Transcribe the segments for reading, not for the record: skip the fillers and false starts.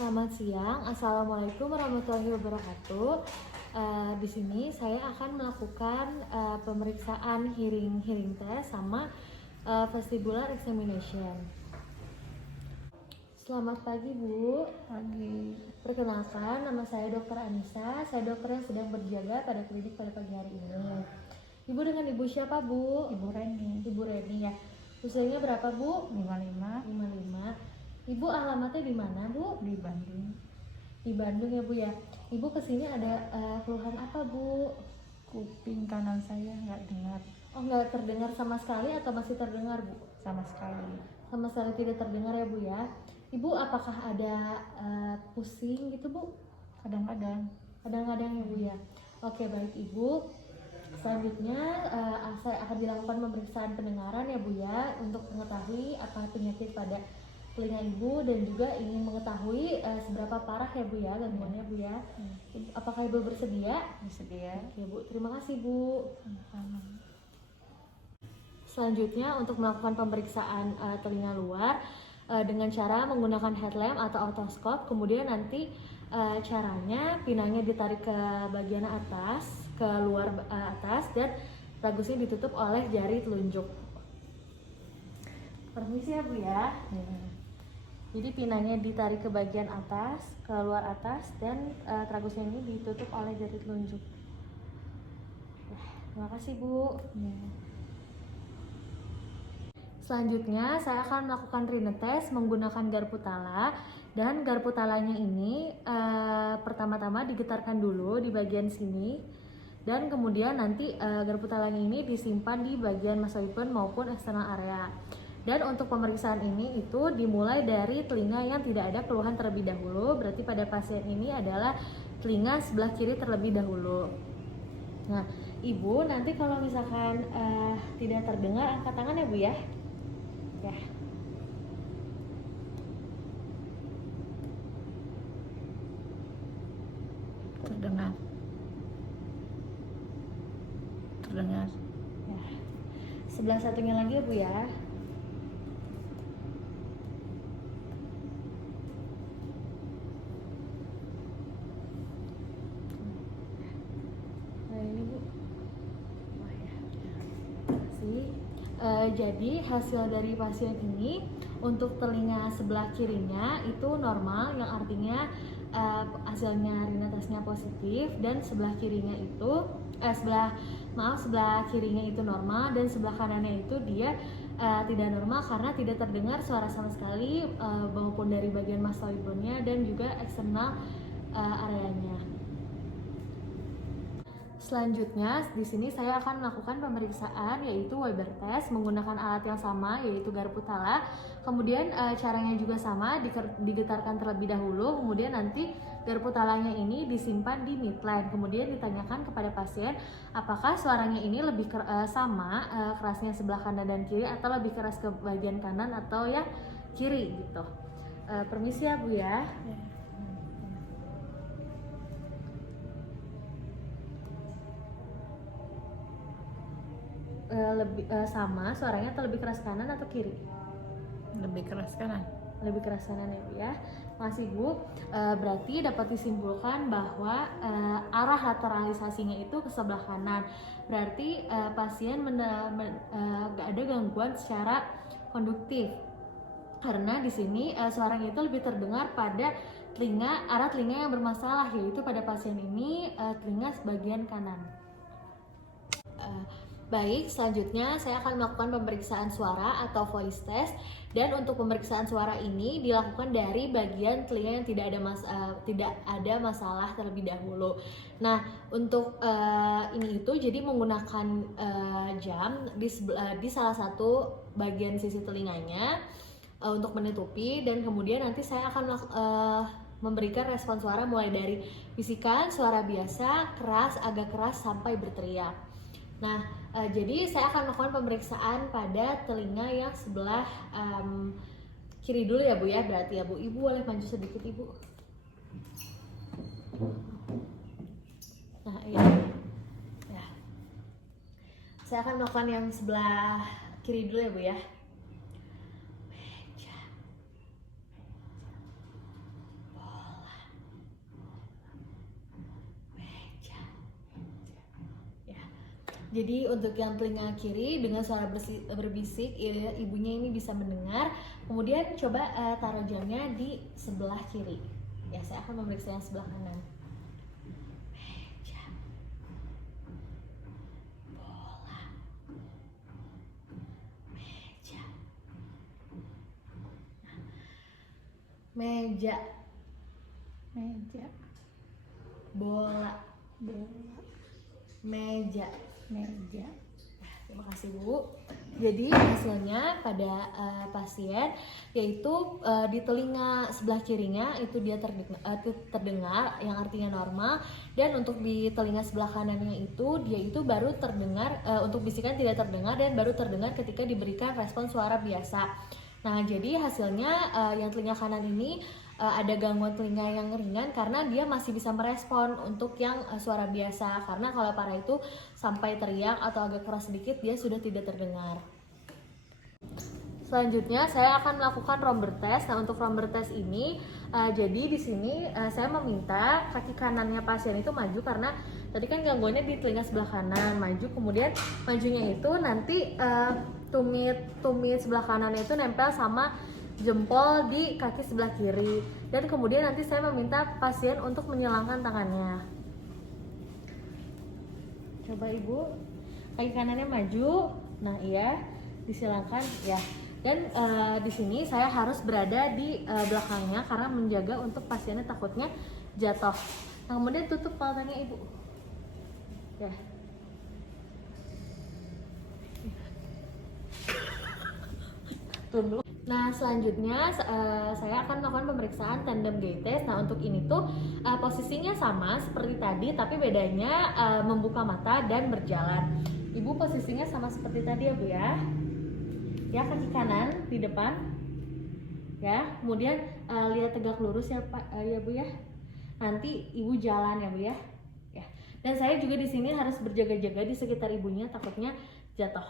Selamat siang, Assalamualaikum warahmatullahi wabarakatuh. Di sini saya akan melakukan pemeriksaan hearing test sama vestibular examination. Selamat pagi Bu. Pagi. Perkenalkan, nama saya Dr. Anissa. Saya dokter yang sedang berjaga pada klinik pada pagi hari ini. Ibu dengan Ibu siapa Bu? Ibu Reni. Ibu Reni ya. Usianya berapa Bu? 55. 55. Ibu alamatnya di mana Bu? Di Bandung. Di Bandung ya Bu ya. Ibu kesini ada keluhan apa Bu? Kuping kanan saya nggak dengar Oh, nggak terdengar sama sekali atau masih terdengar Bu? sama sekali. Sama sekali tidak terdengar ya Bu ya. Ibu apakah ada pusing gitu Bu? Kadang-kadang. Kadang-kadang ya Bu ya. Oke baik Ibu. Selanjutnya saya akan dilakukan pemeriksaan pendengaran ya Bu ya, untuk mengetahui apa penyakit pada telinga Ibu dan juga ingin mengetahui seberapa parah ya Bu ya gangguannya Bu ya. Apakah Ibu bersedia? Bersedia. Oke Bu, terima kasih Bu. Sama. Selanjutnya untuk melakukan pemeriksaan telinga luar dengan cara menggunakan headlamp atau otoscope. Kemudian nanti caranya pinangnya ditarik ke bagian atas, ke luar atas, dan ragusnya ditutup oleh jari telunjuk. Permisi ya Bu ya. Jadi pinangnya ditarik ke bagian atas, ke luar atas, dan tragusnya ini ditutup oleh jari telunjuk. Terima kasih Bu. Selanjutnya saya akan melakukan rhino test menggunakan garpu tala, dan garpu talanya ini pertama-tama digetarkan dulu di bagian sini, dan kemudian nanti garpu talanya ini disimpan di bagian mesohypon maupun eksternal area. Dan untuk pemeriksaan ini itu dimulai dari telinga yang tidak ada keluhan terlebih dahulu, berarti pada pasien ini adalah telinga sebelah kiri terlebih dahulu. Nah, Ibu nanti kalau misalkan tidak terdengar angkat tangan ya Bu ya. Ya. Terdengar. Terdengar. Ya. Sebelah satunya lagi ya Bu ya. Nah ini Bu. Wah ya. Terima kasih. Jadi hasil dari pasien ini untuk telinga sebelah kirinya itu normal, yang artinya hasilnya rhino testnya positif, dan sebelah kirinya itu sebelah kirinya itu normal, dan sebelah kanannya itu dia tidak normal karena tidak terdengar suara sama sekali maupun dari bagian mastoidonnya dan juga eksternal areanya. Selanjutnya di sini saya akan melakukan pemeriksaan yaitu Weber test menggunakan alat yang sama yaitu garpu tala. Kemudian caranya juga sama, digetarkan terlebih dahulu, kemudian nanti garpu talanya ini disimpan di midline. Kemudian ditanyakan kepada pasien apakah suaranya ini lebih sama kerasnya sebelah kanan dan kiri, atau lebih keras ke bagian kanan atau yang kiri gitu. Permisi ya Bu ya. Lebih sama suaranya atau lebih keras kanan atau kiri? Lebih keras kanan. Lebih keras kanan ya Bu ya. Masih Bu, berarti dapat disimpulkan bahwa arah lateralisasinya itu ke sebelah kanan. Berarti pasien gak ada gangguan secara konduktif, karena di sini suaranya itu lebih terdengar pada arah telinga yang bermasalah, yaitu pada pasien ini telinga sebagian kanan. Baik, selanjutnya saya akan melakukan pemeriksaan suara atau voice test, dan untuk pemeriksaan suara ini dilakukan dari bagian telinga yang tidak ada masalah terlebih dahulu. Nah, untuk ini itu jadi menggunakan jam di salah satu bagian sisi telinganya untuk menutupi, dan kemudian nanti saya akan memberikan respon suara mulai dari bisikan, suara biasa, keras, agak keras, sampai berteriak. Nah, jadi saya akan melakukan pemeriksaan pada telinga yang sebelah kiri dulu ya Bu ya, berarti ya Bu. Ibu boleh maju sedikit Ibu. Nah, iya. Ya. Saya akan melakukan yang sebelah kiri dulu ya Bu ya. Meja. Jadi untuk yang telinga kiri dengan suara berbisik, ibunya ini bisa mendengar. Kemudian coba taruh jamnya di sebelah kiri. Ya, saya akan memeriksa yang sebelah kanan. Meja, bola, meja, meja, Meja. bola, Bola. meja. Meja. Terima kasih Bu. Jadi hasilnya pada pasien yaitu di telinga sebelah kirinya itu dia terdengar yang artinya normal, dan untuk di telinga sebelah kanannya itu dia itu baru terdengar untuk bisikan tidak terdengar dan baru terdengar ketika diberikan respon suara biasa. Nah, jadi hasilnya yang telinga kanan ini ada gangguan telinga yang ringan karena dia masih bisa merespon untuk yang suara biasa, karena kalau parah itu sampai teriak atau agak keras sedikit dia sudah tidak terdengar. Selanjutnya saya akan melakukan Romber test. Nah, untuk Romber test ini jadi di sini saya meminta kaki kanannya pasien itu maju karena tadi kan gangguannya di telinga sebelah kanan, maju, kemudian majunya itu nanti tumit sebelah kanan itu nempel sama jempol di kaki sebelah kiri, dan kemudian nanti saya meminta pasien untuk menyilangkan tangannya. Coba Ibu, kaki kanannya maju. Nah, iya, disilangkan ya. Dan di sini saya harus berada di belakangnya karena menjaga untuk pasiennya takutnya jatuh. Nah, kemudian tutup palanya Ibu. Ya. Tunduk. Nah, selanjutnya saya akan melakukan pemeriksaan tandem gait test. Nah, untuk ini tuh posisinya sama seperti tadi, tapi bedanya membuka mata dan berjalan. Ibu posisinya sama seperti tadi ya Bu ya. Ya, kaki kanan di depan. Ya, kemudian lihat tegak lurus ya Pak ya Bu ya. Nanti Ibu jalan ya Bu ya. Ya. Dan saya juga di sini harus berjaga-jaga di sekitar ibunya takutnya jatuh.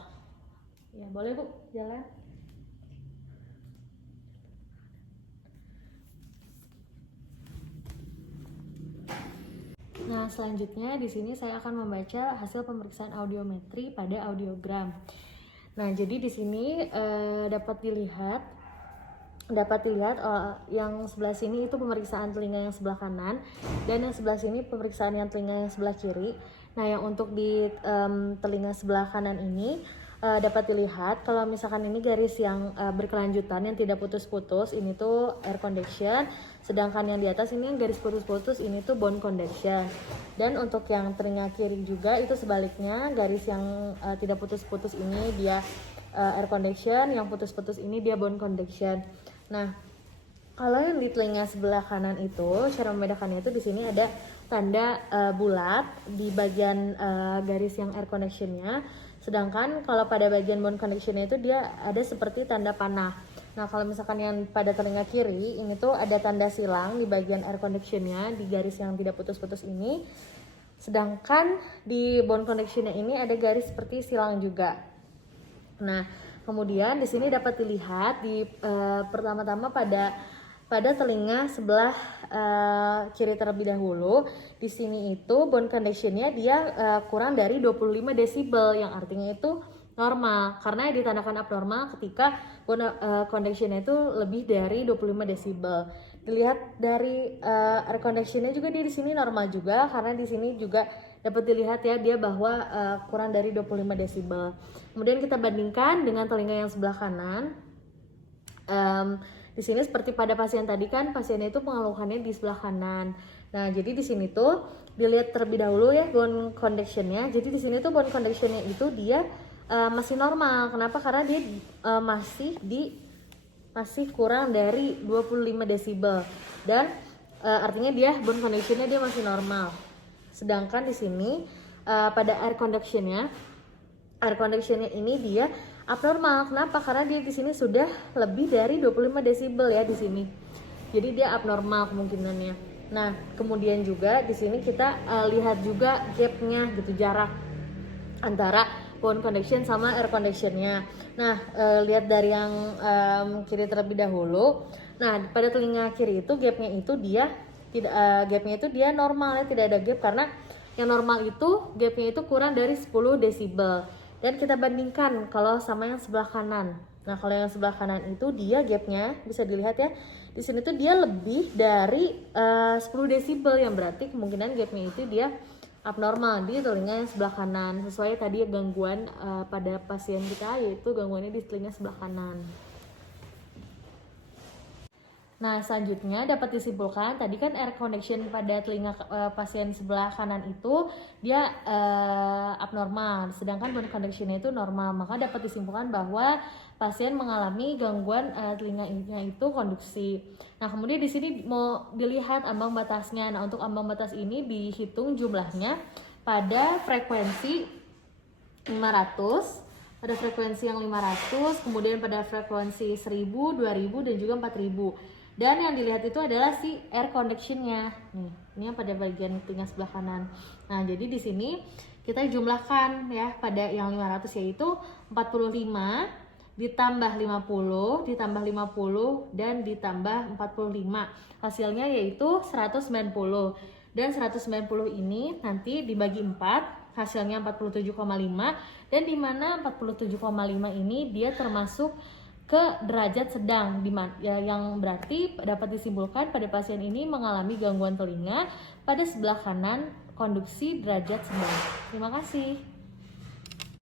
Ya, boleh Bu, jalan. Nah, selanjutnya di sini saya akan membaca hasil pemeriksaan audiometri pada audiogram. Nah, jadi di sini dapat dilihat yang sebelah sini itu pemeriksaan telinga yang sebelah kanan, dan yang sebelah sini pemeriksaan yang telinga yang sebelah kiri. Nah, yang untuk di telinga sebelah kanan ini dapat dilihat kalau misalkan ini garis yang berkelanjutan yang tidak putus-putus, ini tuh air conduction, sedangkan yang di atas ini yang garis putus-putus, ini tuh bone conduction. Dan untuk yang telinga kiri juga itu sebaliknya, garis yang tidak putus-putus ini dia air conduction, yang putus-putus ini dia bone conduction. Nah, kalau yang di telinga sebelah kanan itu cara membedakannya itu di sini ada tanda bulat di bagian garis yang air connectionnya, sedangkan kalau pada bagian bone connectionnya itu dia ada seperti tanda panah. Nah, kalau misalkan yang pada telinga kiri ini tuh ada tanda silang di bagian air connectionnya di garis yang tidak putus-putus ini, sedangkan di bone connectionnya ini ada garis seperti silang juga. Nah, kemudian di sini dapat dilihat di pertama-tama pada telinga sebelah kiri terlebih dahulu. Di sini itu bone conduction-nya dia kurang dari 25 desibel, yang artinya itu normal, karena ditandakan abnormal ketika bone conduction-nya itu lebih dari 25 desibel. Dilihat dari air conduction-nya juga dia di sini normal juga, karena di sini juga dapat dilihat ya dia bahwa kurang dari 25 desibel. Kemudian kita bandingkan dengan telinga yang sebelah kanan. Di sini seperti pada pasien tadi kan, pasiennya itu pengeluhannya di sebelah kanan. Nah, jadi di sini tuh dilihat terlebih dahulu ya bone conduction-nya. Jadi di sini tuh bone conduction-nya itu dia masih normal. Kenapa? Karena dia masih kurang dari 25 desibel. Dan artinya dia bone conduction-nya dia masih normal. Sedangkan di sini pada air conduction-nya ini dia abnormal. Kenapa? Karena dia di sini sudah lebih dari 25 desibel ya di sini. Jadi dia abnormal kemungkinannya. Nah, kemudian juga di sini kita lihat juga gap-nya gitu, jarak antara bone conduction sama air conduction-nya. Nah, lihat dari yang kiri terlebih dahulu. Nah, pada telinga kiri itu gapnya itu dia tidak gapnya itu dia normal ya, tidak ada gap karena Yang normal itu gapnya itu kurang dari 10 desibel. Dan kita bandingkan kalau sama yang sebelah kanan. Nah, kalau yang sebelah kanan itu dia gapnya bisa dilihat ya. Di sini tuh dia lebih dari 10 desibel, yang berarti kemungkinan gapnya itu dia abnormal di telinga yang sebelah kanan. Sesuai tadi gangguan pada pasien kita, yaitu gangguannya di telinga sebelah kanan. Nah, selanjutnya dapat disimpulkan tadi kan air connection pada telinga pasien sebelah kanan itu dia abnormal, sedangkan bone conduction-nya itu normal. Maka dapat disimpulkan bahwa pasien mengalami gangguan telinganya itu konduksi. Nah, kemudian di sini mau dilihat ambang batasnya. Nah, untuk ambang batas ini dihitung jumlahnya pada frekuensi 500, pada frekuensi yang 500, kemudian pada frekuensi 1000, 2000 dan juga 4000. Dan yang dilihat itu adalah si air conduction-nya. Nih, ini yang pada bagian telinga sebelah kanan. Nah, jadi di sini kita jumlahkan ya pada yang 500, yaitu 45 ditambah 50 ditambah 50 dan ditambah 45. Hasilnya yaitu 190. Dan 190 ini nanti dibagi 4, hasilnya 47,5, dan dimana 47,5 ini dia termasuk ke derajat sedang, yang berarti dapat disimpulkan pada pasien ini mengalami gangguan telinga pada sebelah kanan konduksi derajat sedang. Terima kasih.